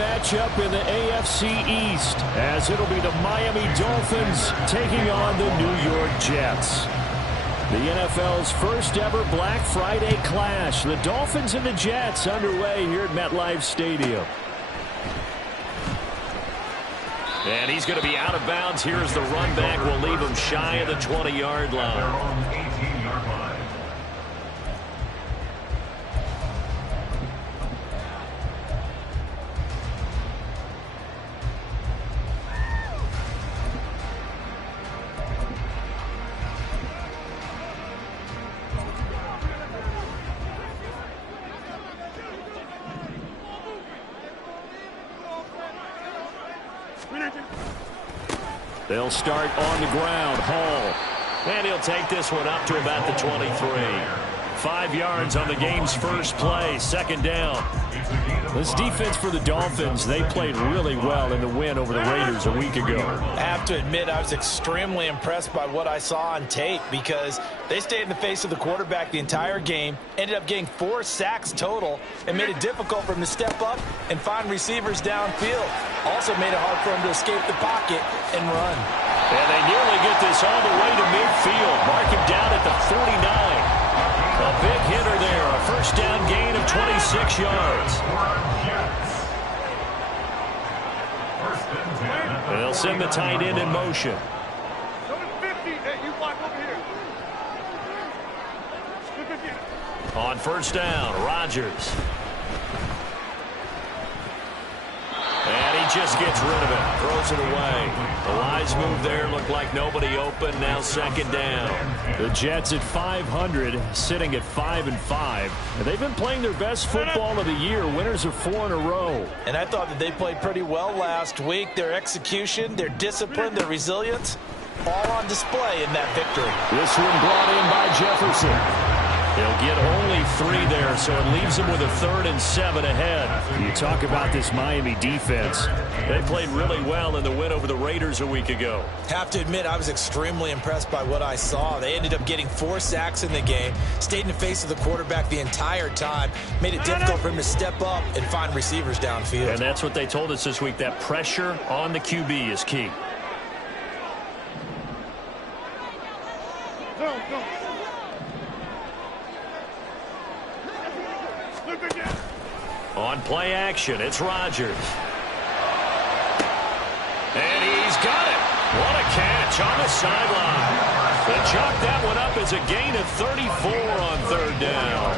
matchup in the AFC East, as it'll be the Miami Dolphins taking on the New York Jets. The NFL's first ever Black Friday clash. The Dolphins and the Jets underway here at MetLife Stadium. And he's going to be out of bounds. Here's the run back. Will leave him shy of the 20-yard line. They'll start on the ground. Hall. And he'll take this one up to about the 23. 5 yards on the game's first play. Second down. This defense for the Dolphins, they played really well in the win over the Raiders a week ago. I have to admit, I was extremely impressed by what I saw on tape because they stayed in the face of the quarterback the entire game, ended up getting 4 sacks total, and made it difficult for him to step up and find receivers downfield. Also made it hard for him to escape the pocket and run. And they nearly get this all the way to midfield. Mark him down at the 49. A big hitter there. A first down gain of 26 yards. They'll send the tight end in motion. On first down, Rodgers. And he just gets rid of it. Throws it away. The wise move there. Looked like nobody open. Now second down. The Jets at 500, sitting at 5-5. And they've been playing their best football of the year. Winners of 4 in a row. And I thought that they played pretty well last week. Their execution, their discipline, their resilience, all on display in that victory. This one brought in by Jefferson. They'll get only 3 there, so it leaves them with a 3rd and 7 ahead. You talk about this Miami defense. They played really well in the win over the Raiders a week ago. Have to admit, I was extremely impressed by what I saw. They ended up getting 4 sacks in the game, stayed in the face of the quarterback the entire time, made it difficult for him to step up and find receivers downfield. And that's what they told us this week, that pressure on the QB is key. On play action, it's Rodgers. And he's got it. What a catch on the sideline. They chalk that one up as a gain of 34 on 3rd down.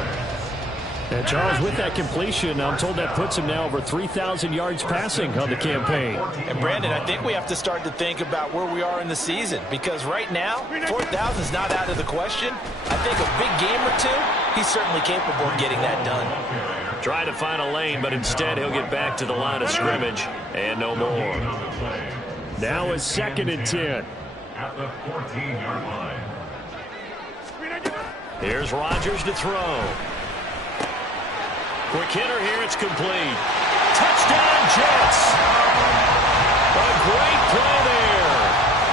And Charles, with that completion, I'm told that puts him now over 3,000 yards passing on the campaign. And Brandon, I think we have to start to think about where we are in the season, because right now, 4,000 is not out of the question. I think a big game or 2, he's certainly capable of getting that done. Trying to find a lane, but instead he'll get back to the line of scrimmage and no more. Now a 2nd and 10. At the 14-yard line. Here's Rodgers to throw. Quick hitter here, it's complete. Touchdown, Jets! A great play there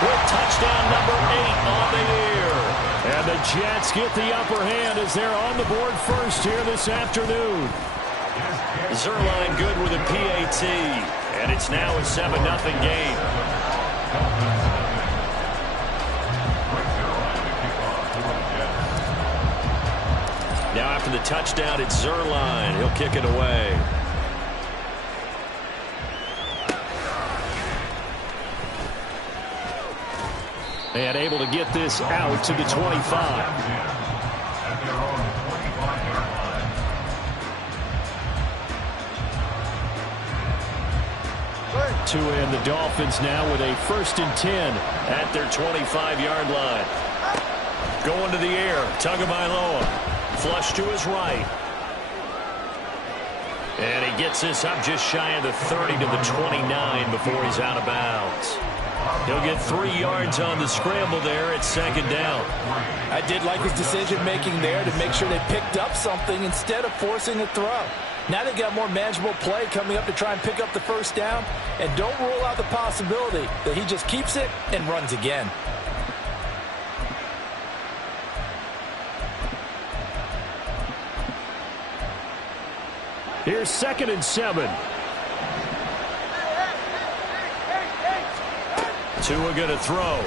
with touchdown number 8 on the year. And the Jets get the upper hand as they're on the board first here this afternoon. Zerline good with a PAT, and it's now a 7-0 game. Now after the touchdown, it's Zerline. He'll kick it away. And able to get this out to the 25. To end the Dolphins now with a 1st and 10 at their 25-yard line. Going to the air, Tagovailoa. Flush to his right. And he gets this up just shy of the 30 to the 29 before he's out of bounds. He'll get 3 yards on the scramble there at 2nd down. I did like his decision-making there to make sure they picked up something instead of forcing a throw. Now they've got more manageable play coming up to try and pick up the 1st down. And don't rule out the possibility that he just keeps it and runs again. Here's 2nd and 7. Tua going to throw. He'll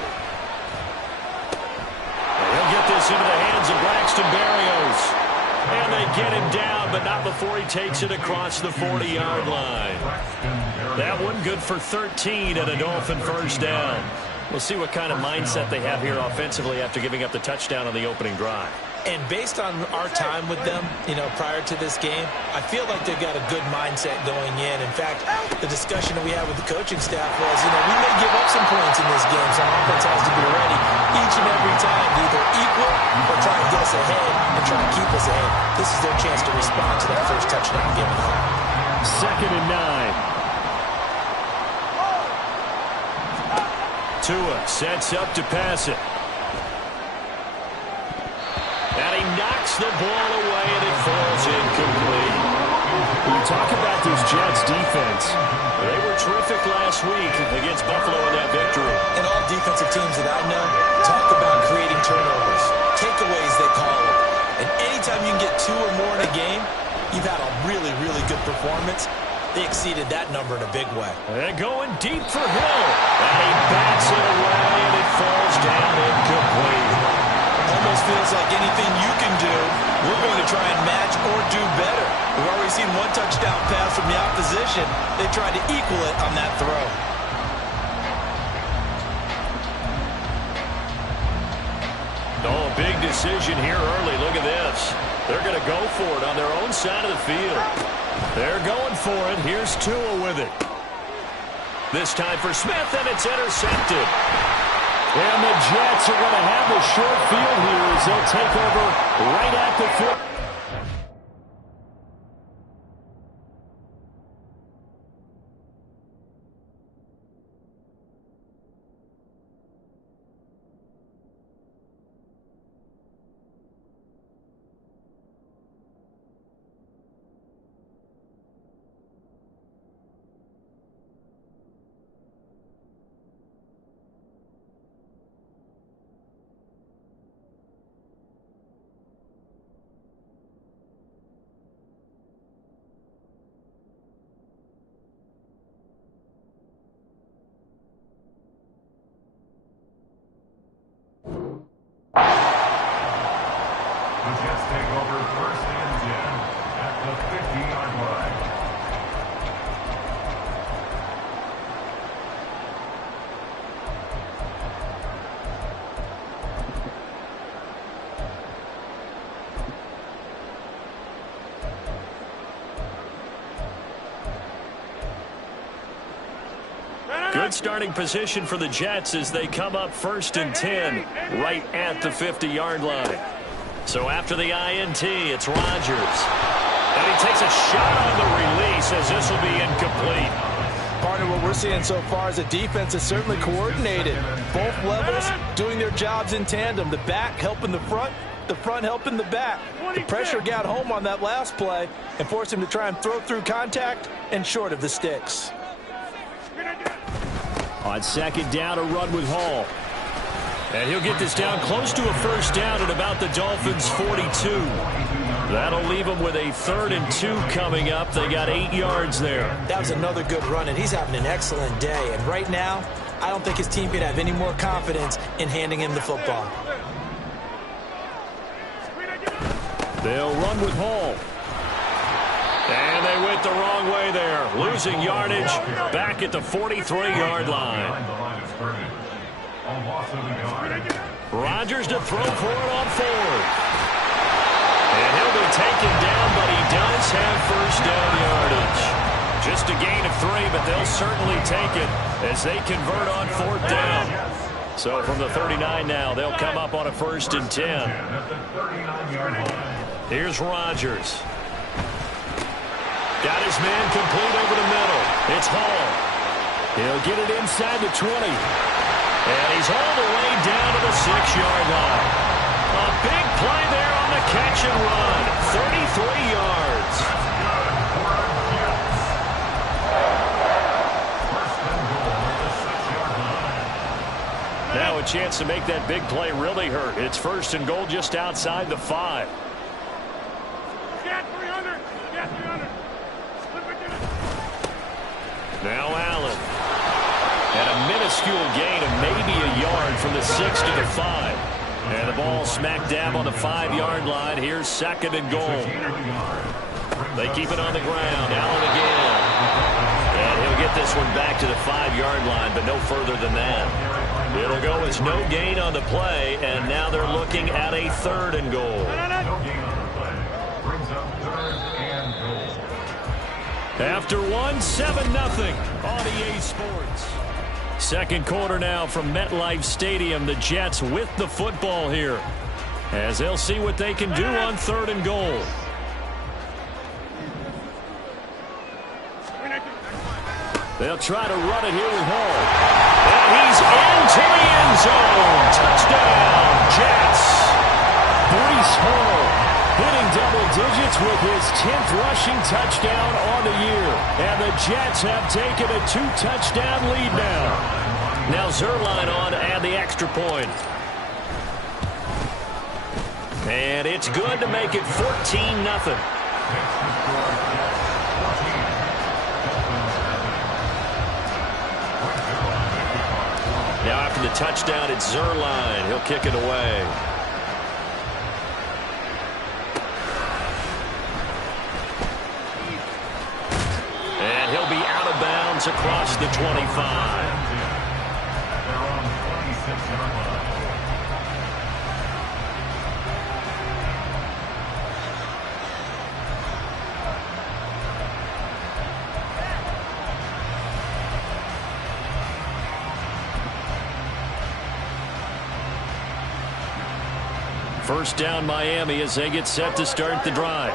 get this into the hands of Braxton Berrios. And they get him down, but not before he takes it across the 40-yard line. That one good for 13 and a Dolphin first down. We'll see what kind of mindset they have here offensively after giving up the touchdown on the opening drive. And based on our time with them, prior to this game, I feel like they've got a good mindset going in. In fact, the discussion that we had with the coaching staff was, we may give up some points in this game, so offense has to be ready each and every time to either equal or try and get us ahead and try and keep us ahead. This is their chance to respond to that first touchdown given up. 2nd and 9. Tua sets up to pass it. And he knocks the ball away, and it falls incomplete. We talk about this Jets defense. They were terrific last week against Buffalo in that victory. And all defensive teams that I know talk about creating turnovers, takeaways they call them. And anytime you can get 2 or more in a game, you've had a really, really good performance. They exceeded that number in a big way. And going deep for Hill. And he bats it away, and it falls down incomplete. Almost feels like anything you can do, we're going to try and match or do better. We've already seen one touchdown pass from the opposition. They tried to equal it on that throw. Oh, big decision here early. Look at this. They're going to go for it on their own side of the field. They're going for it. Here's Tua with it. This time for Smith, and it's intercepted. And the Jets are going to have the short field here as they'll take over right at the 4. Good starting position for the Jets as they come up 1st and 10 right at the 50-yard line. So after the INT, it's Rodgers. And he takes a shot on the release as this will be incomplete. Partner, what we're seeing so far is a defense that's certainly coordinated. Both levels doing their jobs in tandem. The back helping the front helping the back. The pressure got home on that last play and forced him to try and throw through contact and short of the sticks. On 2nd down, a run with Hall. And he'll get this down close to a first down at about the Dolphins' 42. That'll leave them with a 3rd and 2 coming up. They got 8 yards there. That was another good run, and he's having an excellent day. And right now, I don't think his team can have any more confidence in handing him the football. They'll run with Hall. And they went the wrong way there. Losing yardage back at the 43-yard line. Rodgers to throw for it on 4th. And he'll be taken down, but he does have first down yardage. Just a gain of 3, but they'll certainly take it as they convert on 4th down. So from the 39 now, they'll come up on a 1st and 10. Here's Rodgers. Got his man complete over the middle. It's Hall. He'll get it inside the 20. And he's all the way down to the 6-yard line. A big play there on the catch and run. 33 yards. Now a chance to make that big play really hurt. It's 1st and goal just outside the 5. Now Allen. And a minute minuscule gain of maybe a yard from the 6 to the 5. And the ball smack dab on the 5-yard line. Here's 2nd and goal. They keep it on the ground. Allen again. And he'll get this one back to the 5-yard line, but no further than that. It'll go as no gain on the play, and now they're looking at a 3rd and goal. No gain on the play. Brings up 3rd and goal. After 1, 7-0 on EA Sports. Second quarter now from MetLife Stadium. The Jets with the football here, as they'll see what they can do on 3rd and goal. They'll try to run it here with Hall. And he's into the end zone. Touchdown, Jets. Breece Hall hitting double digits with his 10th rushing touchdown on the year. And the Jets have taken a 2-touchdown lead now. Now Zerline on to add the extra point. And it's good to make it 14-0. Now after the touchdown, it's Zerline. He'll kick it away. And he'll be out of bounds across the 25. First down Miami as they get set to start the drive.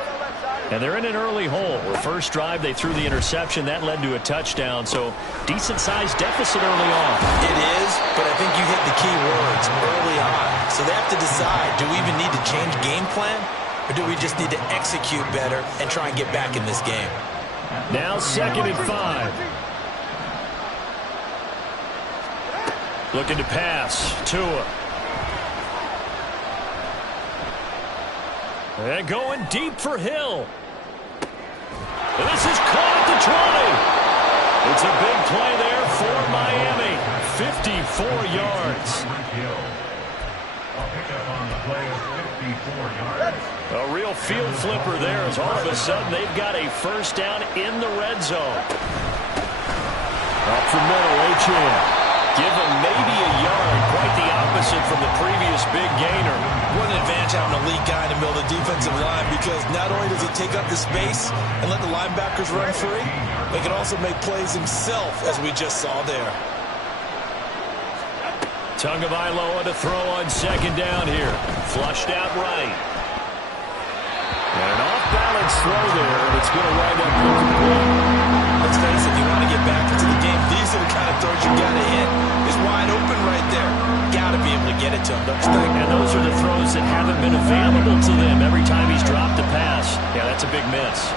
And they're in an early hole. The first drive they threw the interception. That led to a touchdown. So decent-sized deficit early on. It is, but I think you hit the key words early on. So they have to decide, do we even need to change game plan? Or do we just need to execute better and try and get back in this game? Now 2nd and 5. Looking to pass. Tua. And going deep for Hill. This is caught at the 20. It's a big play there for Miami. 54 yards. A real field flipper there, as all of a sudden they've got a first down in the red zone. Up for middle, H.M. Give him maybe a yard, quite the opposite from the previous big gainer. What an advantage having an elite guy in the middle of the defensive line, because not only does he take up the space and let the linebackers run free, but he can also make plays himself, as we just saw there. Tagovailoa to throw on 2nd down here. Flushed out right. And an off-balance throw there, and it's going to wind up incomplete. Let's face it, you want to get back into the game. These are the kind of throws you got to hit. He's wide open right there. Got to be able to get it to him, don't you think? And those are the throws that haven't been available to them every time he's dropped a pass. Yeah, that's a big miss.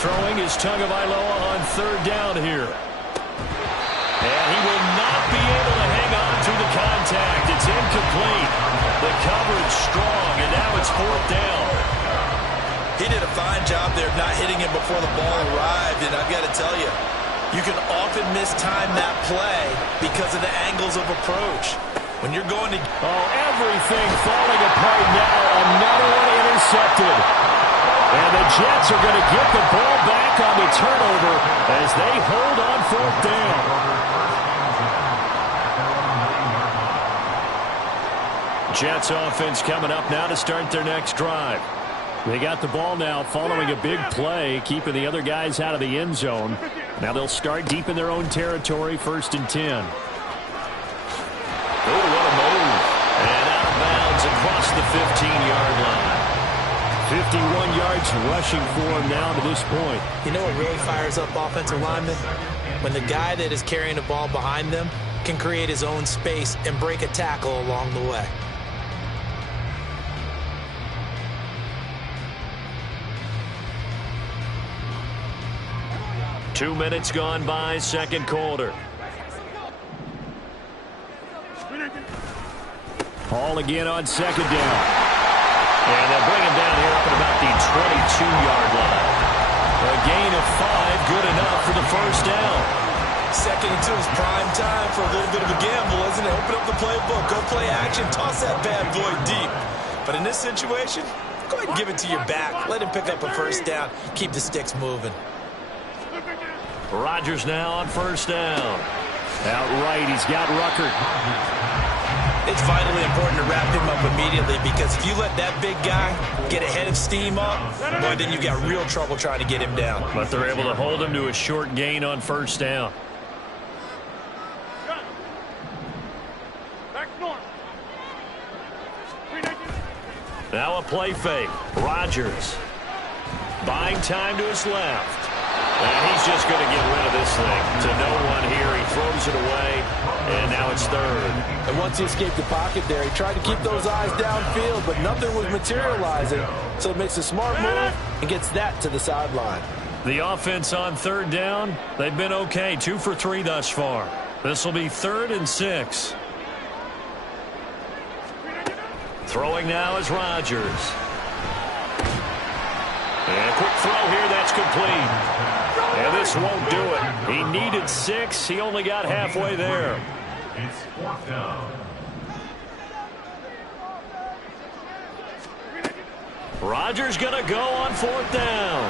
Throwing is Tagovailoa on 3rd down here. And he will not be able to hang on through the contact. It's incomplete. The coverage strong, and now it's 4th down. He did a fine job there of not hitting him before the ball arrived, and I've got to tell you, you can often mistime that play because of the angles of approach. When you're going to... Oh, everything falling apart now. Another one intercepted. And the Jets are going to get the ball back on the turnover as they hold on 4th down. Jets offense coming up now to start their next drive. They got the ball now following a big play, keeping the other guys out of the end zone. Now they'll start deep in their own territory, 1st and 10. Oh, what a move. And out of bounds across the 15-yard line. 51 yards rushing for him now to this point. You know what really fires up offensive linemen? When the guy that is carrying the ball behind them can create his own space and break a tackle along the way. Two minutes gone by, 2nd quarter. Hall again on 2nd down. And they'll bring him down here up at about the 22-yard line. A gain of 5, good enough for the first down. Second and 2 is prime time for a little bit of a gamble, isn't it? Open up the playbook, go play action, toss that bad boy deep. But in this situation, go ahead and give it to your back. Let him pick up a first down. Keep the sticks moving. Rodgers now on first down. Out right, he's got Rucker. It's vitally important to wrap him up immediately, because if you let that big guy get ahead of steam up, boy, then you've got real trouble trying to get him down. But they're able to hold him to a short gain on first down. Now a play fake. Rodgers buying time to his left. And he's just going to get rid of this thing to no one here. He throws it away, and now it's third. And once he escaped the pocket there, he tried to keep those eyes downfield, but nothing was materializing. So he makes a smart move and gets that to the sideline. The offense on third down, they've been okay. 2 for 3 thus far. This will be 3rd and 6. Throwing now is Rodgers. And a quick throw here, that's complete. And this won't do it. He needed 6. He only got halfway there. It's 4th down. Rodgers going to go on 4th down.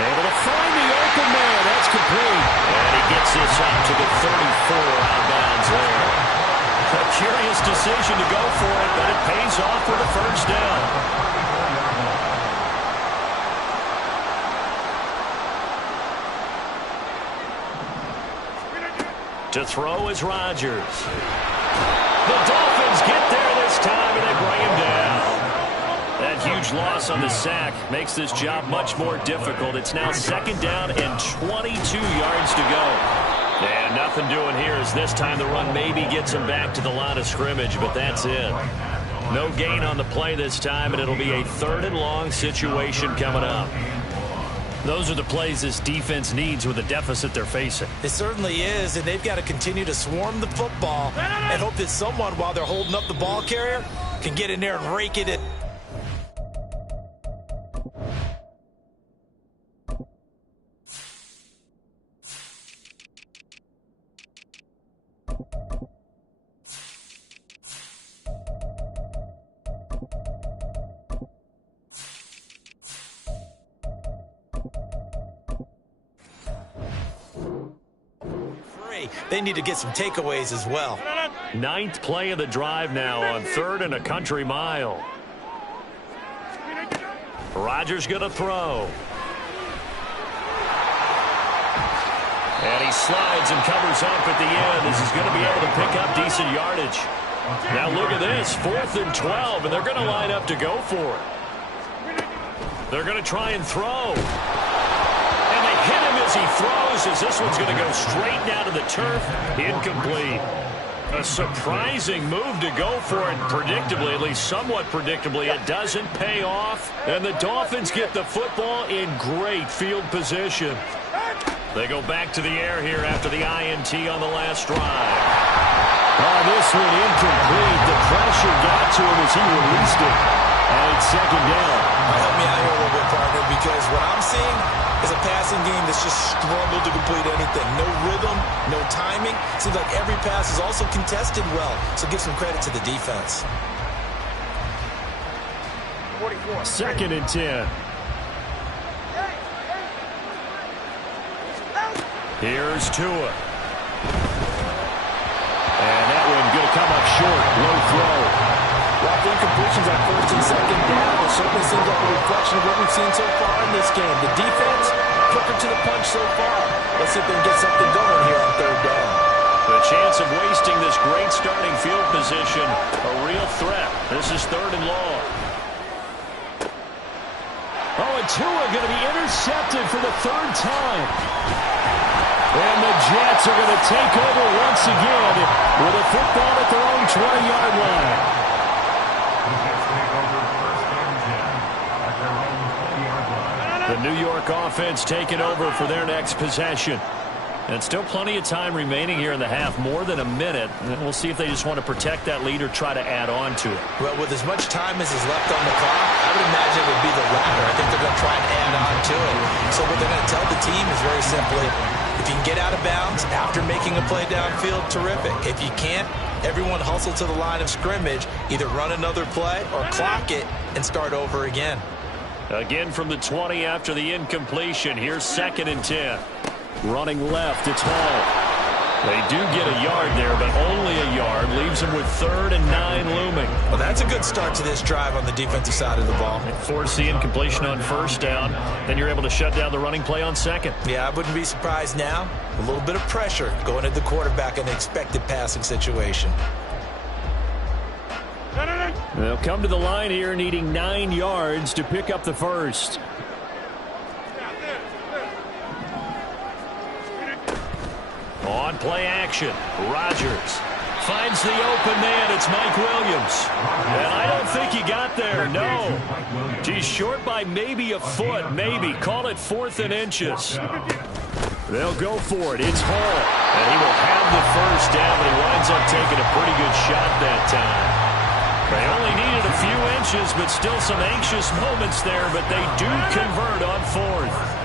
Able to find the open man. That's complete. And he gets this up to the 34 out of bounds there. A curious decision to go for it, but it pays off for the first down. To throw is Rodgers. The Dolphins get there this time, and they bring him down. That huge loss on the sack makes this job much more difficult. It's now 2nd down and 22 yards to go. And nothing doing here as this time the run maybe gets him back to the line of scrimmage, but that's it. No gain on the play this time, and it'll be a 3rd and long situation coming up. Those are the plays this defense needs with the deficit they're facing. It certainly is, and they've got to continue to swarm the football and hope that someone, while they're holding up the ball carrier, can get in there and rake it in. They need to get some takeaways as well. 9th play of the drive now on 3rd and a country mile. Rodgers going to throw. And he slides and covers up at the end as he's going to be able to pick up decent yardage. Now look at this, 4th and 12, and they're going to line up to go for it. They're going to try and throw. Hit him as he throws, as this one's going to go straight down to the turf. Incomplete. A surprising move to go for it, predictably, at least somewhat predictably. It doesn't pay off, and the Dolphins get the football in great field position. They go back to the air here after the INT on the last drive. Oh, this one incomplete. The pressure got to him as he released it. And it's 2nd down. Help me out here a little bit, partner, because what I'm seeing is a passing game that's just struggled to complete anything. No rhythm, no timing. Seems like every pass is also contested well. So give some credit to the defense. 2nd and 10. Here's Tua. And that one going to come up short. Low throw. Well, incompletions on 1st and 2nd down. It certainly seems like a reflection of what we've seen so far in this game. The defense, quicker to the punch so far. Let's see if they can get something going here on 3rd down. The chance of wasting this great starting field position, a real threat. This is 3rd and long. Oh, and Tua going to be intercepted for the 3rd time. And the Jets are going to take over once again with a football at their own 20-yard line. The New York offense taking over for their next possession. And still plenty of time remaining here in the half, more than a minute. And we'll see if they just want to protect that lead or try to add on to it. Well, with as much time as is left on the clock, I would imagine it would be the latter. I think they're going to try and add on to it. So what they're going to tell the team is very simply, if you can get out of bounds after making a play downfield, terrific. If you can't, everyone hustle to the line of scrimmage, either run another play or clock it and start over again. Again from the 20 after the incompletion. Here's 2nd and 10. Running left, it's Hall. They do get a yard there, but only a yard. Leaves them with 3rd and 9 looming. Well, that's a good start to this drive on the defensive side of the ball. Force the incompletion on 1st down. Then you're able to shut down the running play on 2nd. Yeah, I wouldn't be surprised now. A little bit of pressure going at the quarterback in an expected passing situation. They'll come to the line here needing 9 yards to pick up the first. On play action, Rodgers finds the open man. It's Mike Williams. And I don't think he got there, no. He's short by maybe a foot, maybe. Call it 4th and inches. They'll go for it. It's Hall. And he will have the first down, but he winds up taking a pretty good shot that time. They only needed a few inches, but still some anxious moments there, but they do convert on 4th.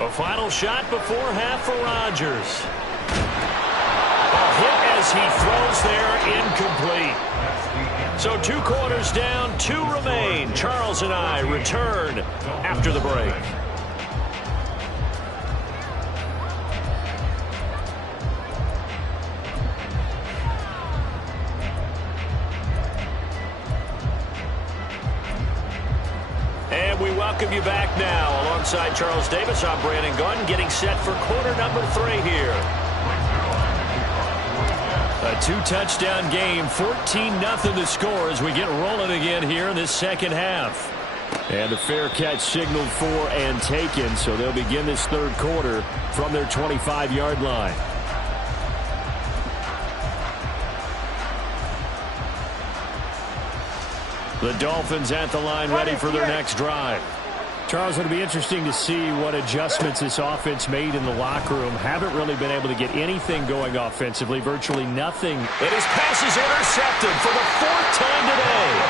A final shot before half for Rodgers. A hit as he throws there, incomplete. So 2 quarters down, 2 remain. Charles and I return after the break. And we welcome you back now. Alongside Charles Davis, I'm Brandon Gunn, getting set for quarter number 3 here. A 2-touchdown game, 14-0 the score as we get rolling again here in this second half. And a fair catch signaled for and taken, so they'll begin this 3rd quarter from their 25-yard line. The Dolphins at the line, ready for their next drive. Charles, it'll be interesting to see what adjustments this offense made in the locker room. Haven't really been able to get anything going offensively, virtually nothing. And his pass is intercepted for the 4th time today.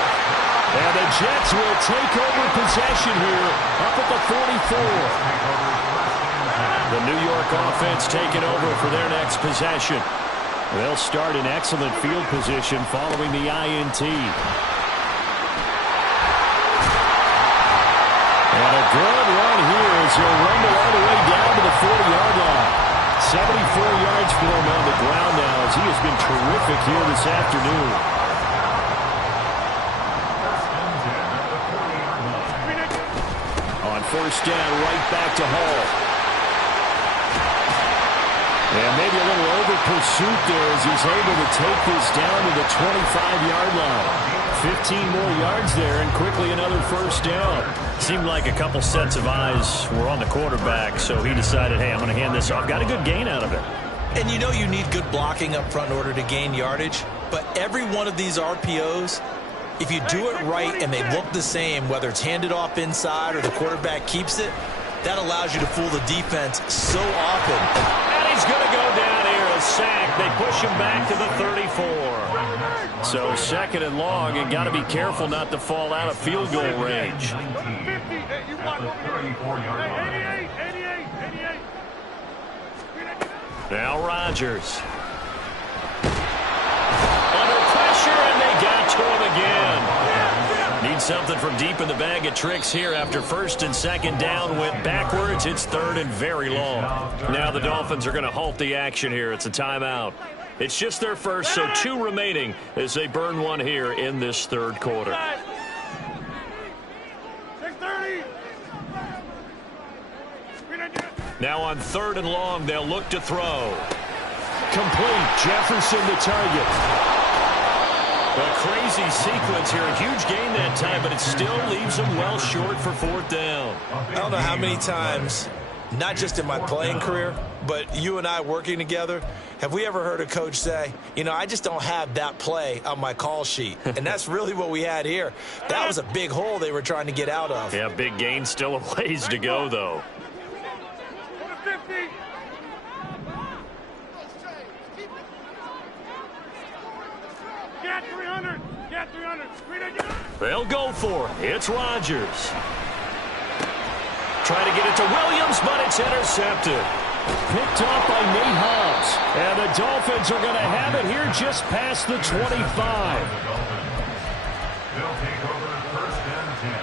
And the Jets will take over possession here up at the 44. The New York offense taking over for their next possession. They'll start in excellent field position following the INT. And a good run here as he'll rumble all the way down to the 40-yard line. 74 yards for him on the ground now as he has been terrific here this afternoon. On 1st down, right back to Hall. And maybe a little over pursuit there as he's able to take this down to the 25-yard line. 15 more yards there and quickly another 1st down. Seemed like a couple sets of eyes were on the quarterback, so he decided, hey, I'm going to hand this off. Got a good gain out of it. And you know you need good blocking up front in order to gain yardage, but every one of these RPOs, if you do it right and they look the same, whether it's handed off inside or the quarterback keeps it, that allows you to fool the defense so often. And he's going to go down here, a sack. They push him back to the 34. So 2nd and long, and got to be careful not to fall out of field goal range. Now Rodgers. Under pressure, and they got to him again. Need something from deep in the bag of tricks here after 1st and 2nd down. Went backwards. It's 3rd and very long. Now the Dolphins are going to halt the action here. It's a timeout. It's just their first, so 2 remaining as they burn one here in this 3rd quarter. Now on 3rd and long, they'll look to throw. Complete. Jefferson the target. A crazy sequence here. A huge gain that time, but it still leaves them well short for 4th down. I don't know how many times not just in my playing career, but you and I working together, have we ever heard a coach say, you know, I just don't have that play on my call sheet? And that's really what we had here. That was a big hole they were trying to get out of. Yeah, big gain, still a ways to go, though. Get 300! Get 300! They'll go for it. It's Rodgers. Trying to get it to Williams, but it's intercepted. Picked off by Nate Hobbs. And the Dolphins are going to have it here just past the 25. They'll take over first and 10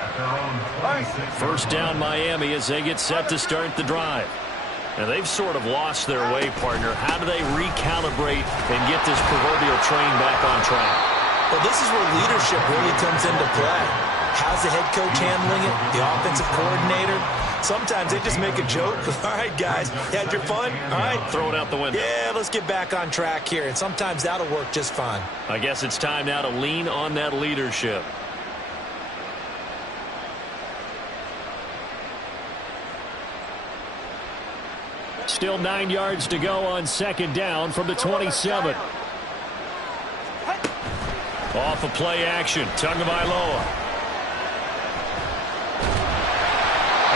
at their own 26. First down Miami as they get set to start the drive. And they've sort of lost their way, partner. How do they recalibrate and get this proverbial train back on track? Well, this is where leadership really comes into play. How's the head coach handling it? The offensive coordinator? Sometimes they just make a joke. All right, guys, had your fun? All right. Throw it out the window. Yeah, let's get back on track here. And sometimes that'll work just fine. I guess it's time now to lean on that leadership. Still 9 yards to go on second down from the 27. Off of play action, Tagovailoa.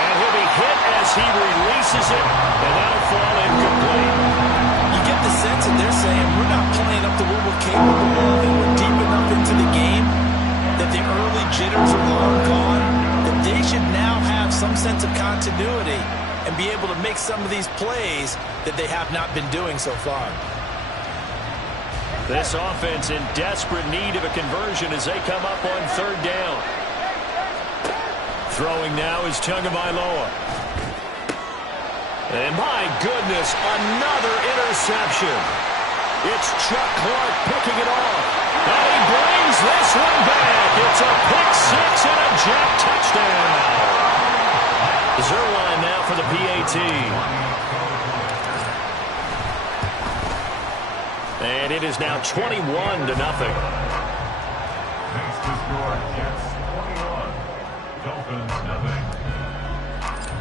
And he'll be hit as he releases it, and that'll fall incomplete. You get the sense that they're saying we're not playing up to what we're capable of, and we're deep enough into the game that the early jitters are long gone, that they should now have some sense of continuity and be able to make some of these plays that they have not been doing so far. This offense in desperate need of a conversion as they come up on third down. Throwing now is Tagovailoa. And my goodness, another interception. It's Chuck Clark picking it off. And he brings this one back. It's a pick six and a jet touchdown. Zerline now for the PAT. And it is now 21-0. Next to score, Jets 21, Dolphins nothing.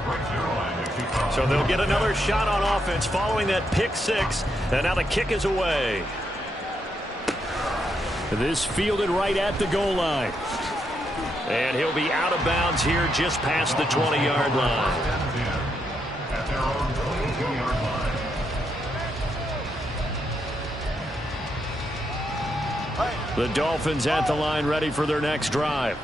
Right to line to kick off. So they'll get another shot on offense following that pick six. And now the kick is away. This fielded right at the goal line. And he'll be out of bounds here just past the 20-yard line. At their own 22-yard line. The Dolphins at the line ready for their next drive.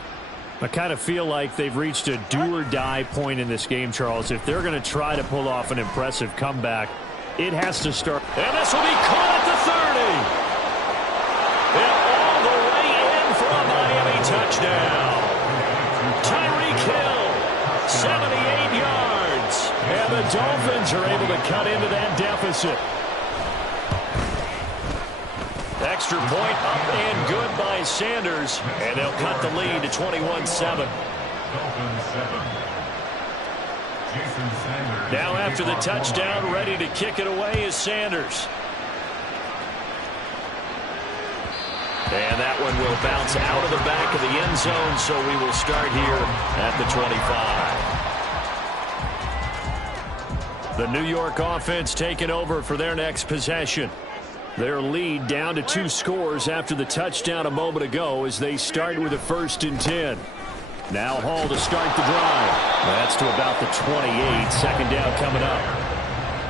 I kind of feel like they've reached a do-or-die point in this game, Charles. If they're going to try to pull off an impressive comeback, it has to start. And this will be caught at the 30. And all the way in for a Miami touchdown. Tyreek Hill, 78 yards. And the Dolphins are able to cut into that deficit. Extra point up and good by Sanders. And they'll cut the lead to 21-7. Dolphins 7. Jason Sanders. Now after the touchdown, ready to kick it away is Sanders. And that one will bounce out of the back of the end zone, so we will start here at the 25. The New York offense taking over for their next possession. Their lead down to 2 scores after the touchdown a moment ago as they start with a 1st and 10. Now Hall to start the drive. That's to about the 28. Second down coming up.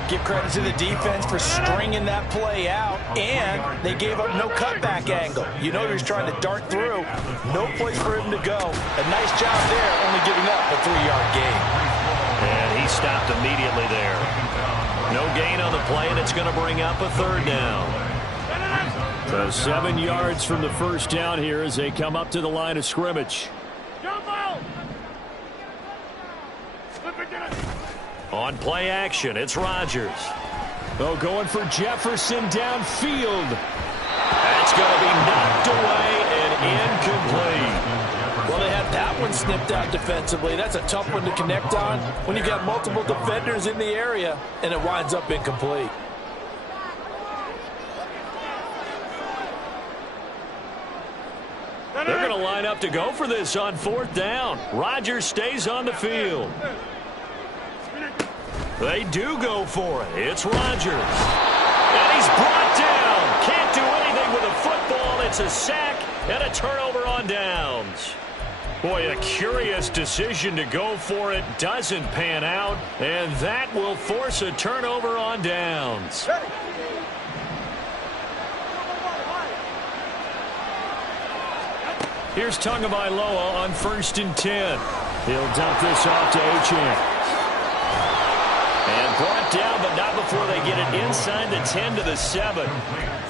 Give credit to the defense for stringing that play out, and they gave up no cutback angle. You know he was trying to dart through. No place for him to go. A nice job there, only giving up a 3-yard gain. And he stopped immediately there. No gain on the play, and it's going to bring up a 3rd down. So 7 yards from the first down here as they come up to the line of scrimmage. On play action, it's Rodgers. Oh, going for Jefferson downfield. That's going to be knocked away and incomplete. Well, they had that one snipped out defensively. That's a tough one to connect on when you've got multiple defenders in the area, and it winds up incomplete. They're going to line up to go for this on 4th down. Rodgers stays on the field. They do go for it. It's Rodgers. And he's brought down. Can't do anything with a football. It's a sack and a turnover on downs. Boy, a curious decision to go for it. Doesn't pan out. And that will force a turnover on downs. Here's Tagovailoa on 1st and 10. He'll dump this off to Achane. And brought down, but not before they get it inside the 10 to the 7.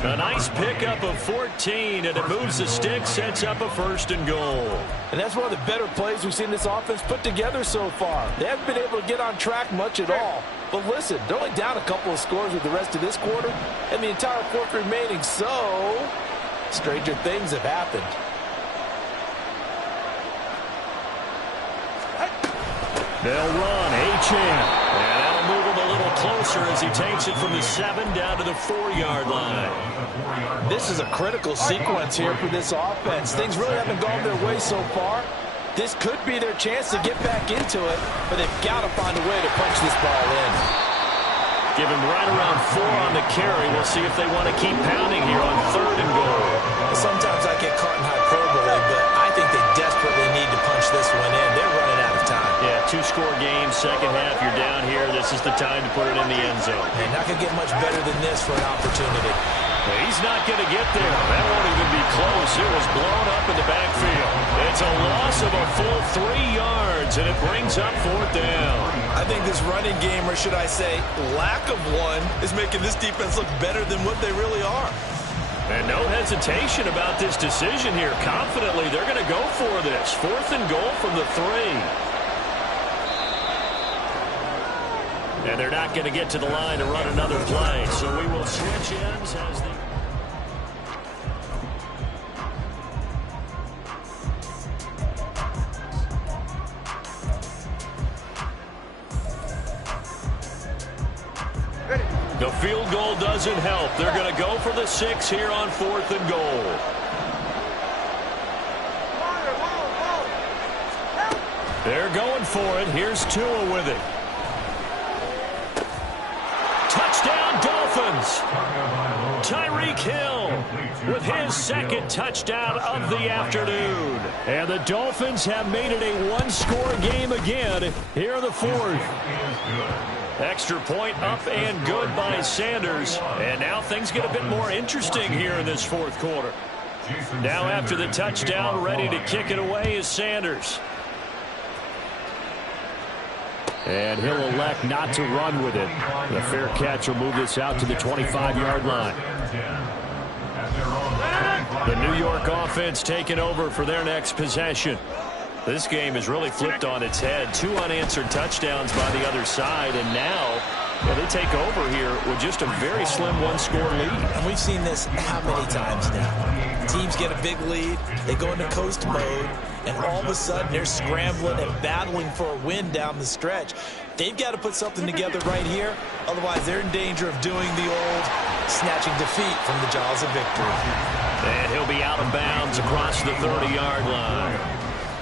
A nice pickup of 14, and it moves the stick, sets up a 1st and goal. And that's one of the better plays we've seen this offense put together so far. They haven't been able to get on track much at all. But listen, they're only down a couple of scores with the rest of this quarter, and the entire fourth remaining, so stranger things have happened. They'll run. Achane. And that'll move him a little closer as he takes it from the 7 down to the 4-yard line. This is a critical sequence here for this offense. Things really haven't gone their way so far. This could be their chance to get back into it, but they've got to find a way to punch this ball in. Give him right around 4 on the carry. We'll see if they want to keep pounding here on 3rd and goal. Sometimes I get caught in hyperbole, but I think they desperately need to punch this one in. They're running out of time. Yeah, 2-score game, second half, you're down here. This is the time to put it in the end zone. And not going to get much better than this for an opportunity. He's not going to get there. That won't even be close. It was blown up in the backfield. It's a loss of a full 3 yards, and it brings up 4th down. I think this running game, or should I say lack of one, is making this defense look better than what they really are. And no hesitation about this decision here. Confidently, they're going to go for this. 4th and goal from the 3. And they're not going to get to the line to run another play. So we will switch ends as the... The field goal doesn't help. They're going to go for the 6 here on 4th and goal. They're going for it. Here's Tua with it. Touchdown, Dolphins. Tyreek Hill with his 2nd touchdown of the afternoon. And the Dolphins have made it a 1-score game again here in the 4th. Extra point up and good by Sanders. And now things get a bit more interesting here in this 4th quarter. Now after the touchdown, ready to kick it away is Sanders. And he'll elect not to run with it. The fair catch will move this out to the 25-yard line. The New York offense taking over for their next possession. This game has really flipped on its head. 2 unanswered touchdowns by the other side, and now they take over here with just a very slim 1-score lead. And we've seen this how many times now? Teams get a big lead, they go into coast mode, and all of a sudden they're scrambling and battling for a win down the stretch. They've got to put something together right here, otherwise they're in danger of doing the old snatching defeat from the jaws of victory. And he'll be out of bounds across the 30-yard line.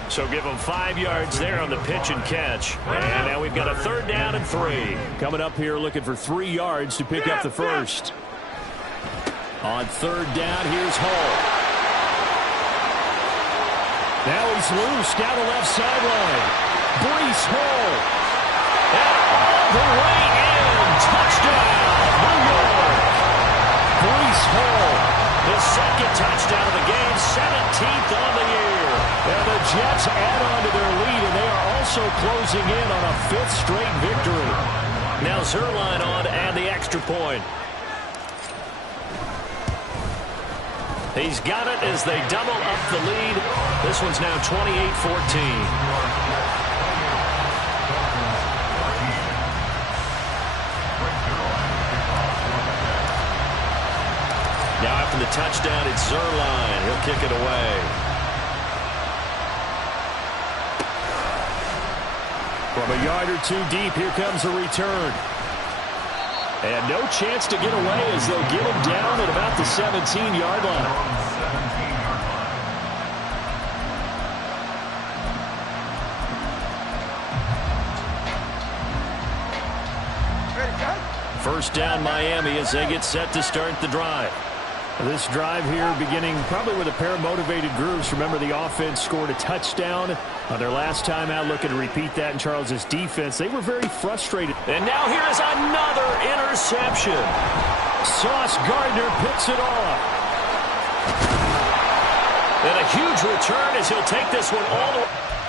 So give them 5 yards there on the pitch and catch. And now we've got a 3rd down and 3. Coming up here looking for 3 yards to pick up the 1st. On 3rd down, here's Hall. Now he's loose down the left sideline. Breece Hall. And all the way in. Touchdown, New York. Breece Hall. His 2nd touchdown of the game, 17th on the year. And the Jets add on to their lead, and they are also closing in on a 5th straight victory. Now Zerline on and the extra point. He's got it as they double up the lead. This one's now 28-14. Now after the touchdown, it's Zerline. He'll kick it away. From a yard or 2 deep, here comes a return. And no chance to get away as they'll get him down at about the 17-yard line. First down Miami as they get set to start the drive. This drive here beginning probably with a pair of motivated groups. Remember, the offense scored a touchdown on their last time out. Looking to repeat that in Charles's defense. They were very frustrated. And now here is another interception. Sauce Gardner picks it off. And a huge return as he'll take this one all the way.